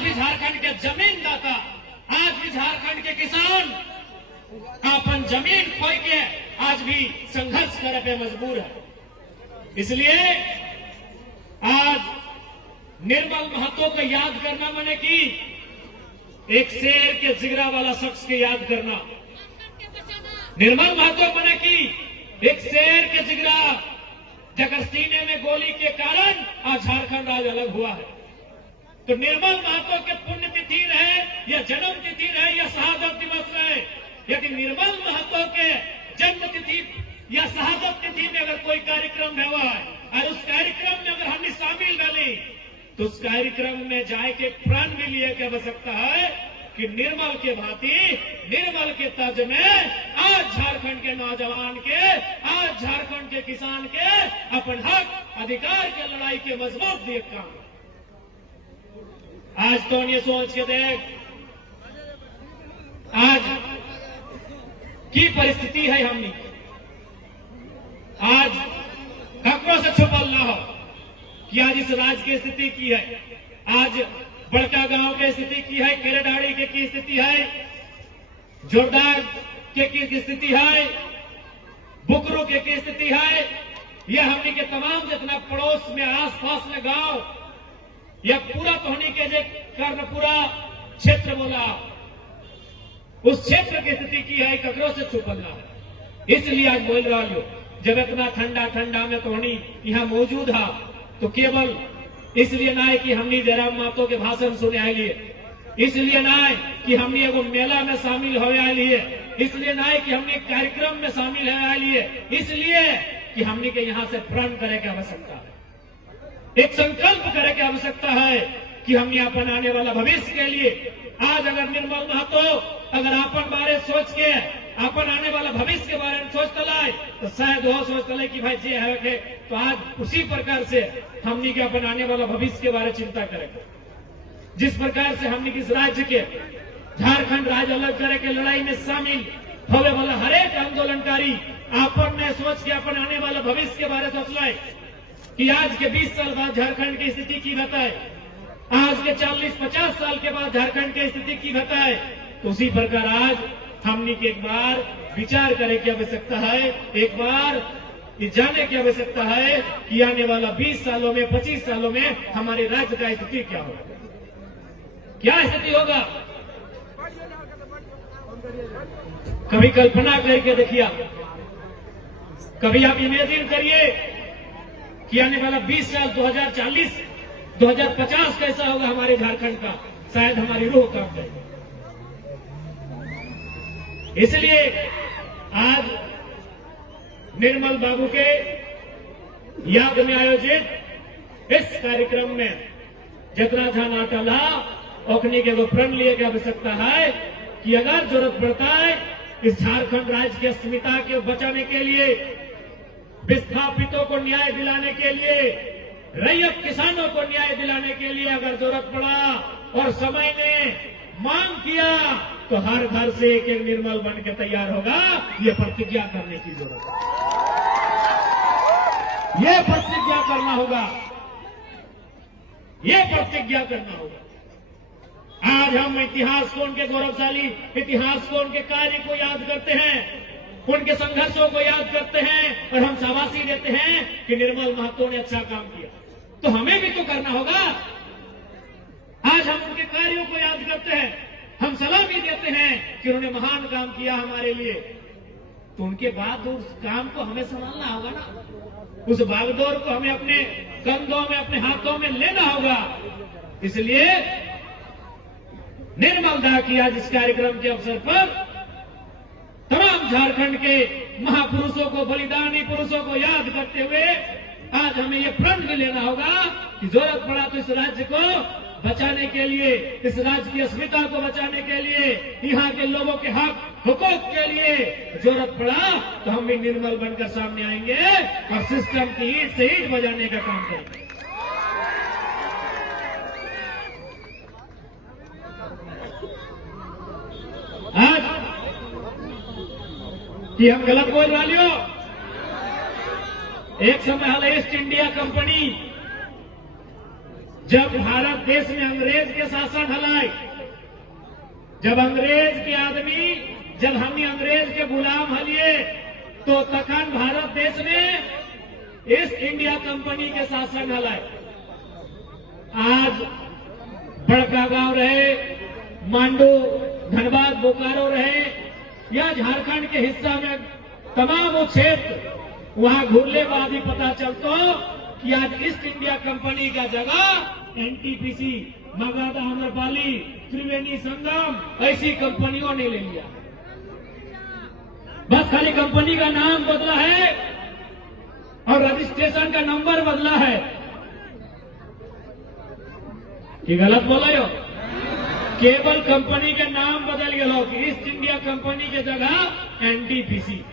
भी झारखंड के जमीनदाता, आज भी झारखंड के किसान अपन जमीन खोई के आज भी संघर्ष करे पे मजबूर है। इसलिए आज निर्मल महतो को याद करना माने कि एक शेर के जिगरा वाला शख्स के याद करना। निर्मल महतो माने कि एक शेर के जिगरा जगर सीने में गोली के कारण आज झारखंड आज अलग हुआ है। तो निर्मल महतो के पुण्यतिथि रहे या जन्म तिथि रहे या शहादत दिवस रहे, यदि निर्मल महतो के जन्म तिथि या शहादत तिथि में अगर कोई कार्यक्रम हुआ है और उस कार्यक्रम में अगर हमने शामिल बने तो उस कार्यक्रम में जाए के प्रण भी लिए की आवश्यकता है कि निर्मल के भांति, निर्मल के तज में आज झारखंड के नौजवान के, आज झारखंड के किसान के अपन हक अधिकार के लड़ाई के मजबूत दिए काम। आज तो ये सोच के देख आज की परिस्थिति है हमने, आज खतरों से छुपल ना हो कि आज इस राज्य की स्थिति की है, आज बड़का गांव की स्थिति की है, केरेडाड़ी के की स्थिति है, जोरदार के की स्थिति है, बुकरू के की स्थिति है। यह हमने के तमाम जितना पड़ोस में आसपास में गांव या पूरा पहुंची के जो कर्णपुरा क्षेत्र बोला उस क्षेत्र की स्थिति की है, ककरों से छुपलना है। इसलिए आज बोल रहा हूं, जब इतना ठंडा ठंडा में कहानी यहाँ मौजूद है तो केवल इसलिए ना है कि हमने जयराम महतो के भाषण सुने आए लिए, इसलिए ना है कि हमने एगो मेला में शामिल हो आए लिए, इसलिए ना है कि हमने कार्यक्रम में शामिल हो आए लिए, इसलिए कि हमने के यहाँ से प्रण करे की आवश्यकता है, एक संकल्प करे की आवश्यकता है कि हमने अपन आने वाला भविष्य के लिए आज अगर निर्मल महतो अगर अपन बारे सोच के अपन आने वाला भविष्य के बारे में सोच तलाए तो शायद वो सोच तले कि भाई जे है के तो आज उसी प्रकार से हमने के अपन आने वाला भविष्य के बारे में चिंता करेंगे। जिस प्रकार से हमने किस राज्य के झारखंड राज्य अलग करे के लड़ाई में शामिल होने वाला हरेक आंदोलनकारी अपन ने सोच के अपन आने वाला भविष्य के बारे में सोच लाए कि आज के 20 साल बाद झारखंड की स्थिति की बताए, आज के 40-50 साल के बाद झारखंड की स्थिति की बताए, तो उसी प्रकार आज हमने के एक बार विचार करे की आवश्यकता है, एक बार ये जाने की आवश्यकता है कि आने वाला 20 सालों में 25 सालों में हमारे राज्य का स्थिति क्या होगा, क्या स्थिति होगा। कभी कल्पना करके देखिए, कभी आप इमेजिन करिए कि आने वाला 20 साल 2040 2050 कैसा होगा हमारे झारखंड का, शायद हमारी रूह कांप जाएगी। इसलिए आज निर्मल बाबू के याद में आयोजित इस कार्यक्रम में जितना ध्यान अटल ओखनी के प्रण लिए की आवश्यकता है कि अगर जरूरत पड़ता है इस झारखंड राज्य की अस्मिता के बचाने के लिए, विस्थापितों को न्याय दिलाने के लिए, रैयत किसानों को न्याय दिलाने के लिए अगर जरूरत पड़ा और समय ने मांग किया तो हर घर से एक एक निर्मल बन के तैयार होगा। ये प्रतिज्ञा करने की जरूरत है, ये प्रतिज्ञा करना होगा, ये प्रतिज्ञा करना होगा। आज हम इतिहास को, उनके गौरवशाली इतिहास को, उनके कार्य को याद करते हैं, उनके संघर्षों को याद करते हैं और हम शाबाशी देते हैं कि निर्मल महतो ने अच्छा काम किया, तो हमें भी तो करना होगा। आज हम उनके कार्यों को याद करते हैं, हम सलामी देते हैं कि उन्होंने महान काम किया हमारे लिए, तो उनके बाद उस काम को हमें संभालना होगा ना, उस बागडोर को हमें अपने कंधों में, अपने हाथों में लेना होगा। इसलिए निर्मल दा की आज इस कार्यक्रम के अवसर पर तमाम झारखंड के महापुरुषों को, बलिदानी पुरुषों को याद करते हुए आज हमें ये प्रण भी लेना होगा कि जरूरत पड़ा तो इस राज्य को बचाने के लिए, इस राज्य की अस्मिता को बचाने के लिए, यहाँ के लोगों के हक हुकूक के लिए जरूरत पड़ा तो हम भी निर्मल बनकर सामने आएंगे और सिस्टम की ईंट से ईंट बजाने का काम करेंगे। आज कि हम गलत बोल रहा लियो, एक समय हाल ईस्ट इंडिया कंपनी जब भारत देश में अंग्रेज के शासन हलाए, जब अंग्रेज के आदमी, जब हमने अंग्रेज के गुलाम हलिए, तो तखन भारत देश में ईस्ट इंडिया कंपनी के शासन हलाए। आज बड़का गांव रहे, मांडू, धनबाद, बोकारो रहे या झारखंड के हिस्सा में तमाम वो क्षेत्र, वहां घूरने बाद ही पता चलता कि आज ईस्ट इंडिया कंपनी का जगह एनटीपीसी, मगध, आम्रपाली, त्रिवेणी संगम ऐसी कंपनियों ने ले लिया। बस खाली कंपनी का नाम बदला है और रजिस्ट्रेशन का नंबर बदला है। कि गलत बोला हो? केवल कंपनी के नाम बदल गया, ईस्ट इंडिया कंपनी के जगह एनटीपीसी।